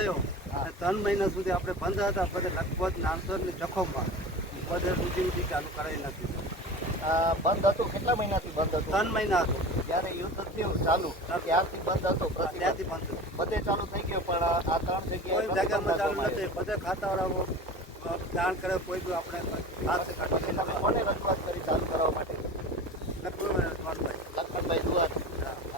થયો અને 3 મહિના સુધી આપણે બંધ હતા. બધે લગભગ 900 જખમમાં બધે રોજી ચાલુ કરાવી નથી. બંધ હતું કેટલા મહિનાથી બંધ હતું? 3 મહિના હતું. જ્યારે યુદ્ધ થયું ચાલુ ત્યારથી બંધ હતો. ત્યાંથી બંધ બધે ચાલુ થઈ ગયો, પણ આ 3 જગ્યાએ કોઈ જગ્યામાં ચાલુ નથી. બધે ખાતાવાળાઓ જાણ કરે, કોઈ બી આપણે હાથ કાઢી. તમે કોને રજૂઆત કરી ચાલુ કરવા માટે? લખનભાઈ દુઆર.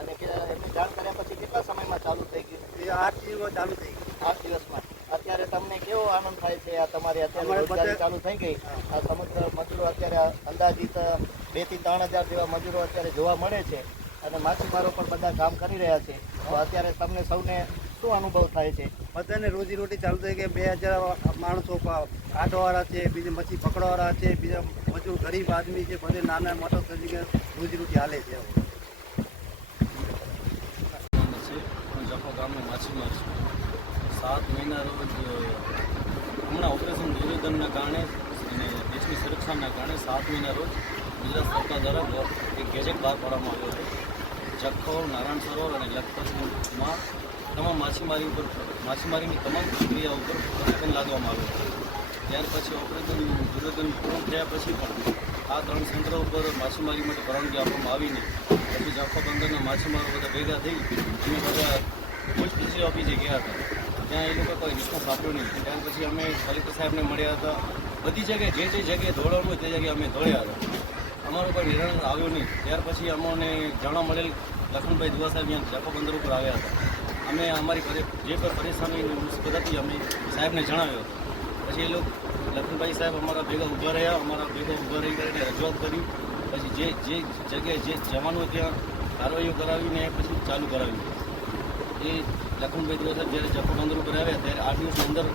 અને એમની જાણ કર્યા પછી કેટલા સમયમાં ચાલુ થઈ ગયું? એ 8 દિવસ ચાલુ થઈ ગયું. 8 દિવસમાં. અત્યારે તમને કેવો આનંદ થાય છે? આ તમારી અત્યારે રોજગારી ચાલુ થઈ ગઈ. આ સમગ્ર મજૂરો અત્યારે અંદાજિત 2 થી 3 હજાર જેવા મજૂરો અત્યારે જોવા મળે છે અને માછીમારો પણ બધા કામ કરી રહ્યા છે. તો અત્યારે તમને સૌને શું અનુભવ થાય છે? બધાને રોજીરોટી ચાલુ થઈ ગઈ. 2000 માણસો કાઢવાવાળા છે, બીજા મચ્છી પકડવાવાળા છે, બીજા મજૂર ગરીબ આદમી છે, બધે નાના મોટા તરીકે રોજીરોટી હાલે છે. હું જખો ગામનો માછીમાર છું. 7 મહિના રોજ હમણાં ઓપરેશન નિવેદનના કારણે અને દેશની સુરક્ષાના કારણે 7 મહિના રોજ ગુજરાત સરકાર દ્વારા એક ગેજેટ બહાર પાડવામાં આવ્યો હતો. જખો, નારાયણ સરોવર અને લખપતમાં તમામ માછીમારીની તમામ પ્રક્રિયા ઉપર પ્રતિબંધ લાદવામાં આવ્યો હતો. ત્યાર પછી ઓપરેશન નિવેદન પૂર્ણ થયા પછી પણ આ 3 સેન્ટરો ઉપર માછીમારી માટે પરવાનગી આપવામાં આવી નહીં. પછી જખો બંદરના માછીમારો બધા ભેગા થઈ અને બધા પોસ્ટ ઓફિસે ગયા હતા. ત્યાં એ લોકો કોઈ રિસ્પોન્સ આપ્યો નહીં. ત્યાર પછી અમે કલેક્ટર સાહેબને મળ્યા હતા. બધી જગ્યાએ જે જગ્યાએ દોડવાનું હોય તે જગ્યાએ અમે દોડ્યા હતા. અમારું કોઈ નિર્ણય આવ્યો નહીં. ત્યાર પછી અમને જાણવા મળેલ લખનભાઈ દુઆ સાહેબ અહીંયા જખો બંદર ઉપર આવ્યા હતા. અમે અમારી જે પણ પરેશાનીની મુશ્કેલ હતી અમે સાહેબને જણાવ્યો હતો. પછી એ લોકો લખનભાઈ સાહેબ અમારા ભેગા ઊભા રહ્યા. અમારા ભેગા ઊભા રહી કરીને રજૂઆત કરી. પછી જે જગ્યાએ જે જવાનું ત્યાં કાર્યવાહીઓ કરાવીને પછી ચાલુ કરાવ્યું. એ લખનભાઈ દુઆ સાહેબ જ્યારે જખો બંદર ઉપર આવ્યા ત્યારે 8 દિવસની અંદર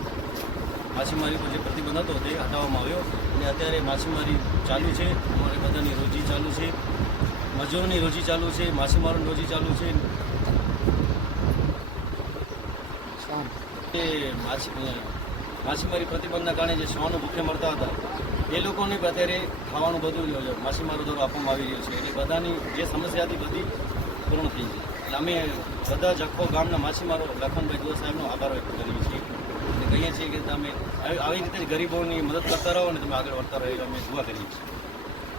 માછીમારી પર જે પ્રતિબંધ હતો તે હટાવવામાં આવ્યો અને અત્યારે માછીમારી ચાલુ છે. અમારે બધાની રોજી ચાલુ છે, મજૂરોની રોજી ચાલુ છે, માછીમારોની રોજી ચાલુ છે. એ માછીમારી પ્રતિબંધના કારણે જે શ્વાનો ભૂખે મળતા હતા એ લોકોને અત્યારે ખાવાનું બધું માછીમારો દ્વારા આપવામાં આવી રહ્યું છે. એટલે બધાની જે સમસ્યા હતી બધી પૂર્ણ થઈ છે. એટલે અમે બધા જખો ગામના માછીમારો લખનભાઈ દુઆ સાહેબનો આભાર વ્યક્ત કરીએ છીએ અને કહીએ છીએ કે તમે આવી રીતે ગરીબોની મદદ કરતા રહો અને તમે આગળ વધતા રહો. અમે દુઆ કરીએ છીએ.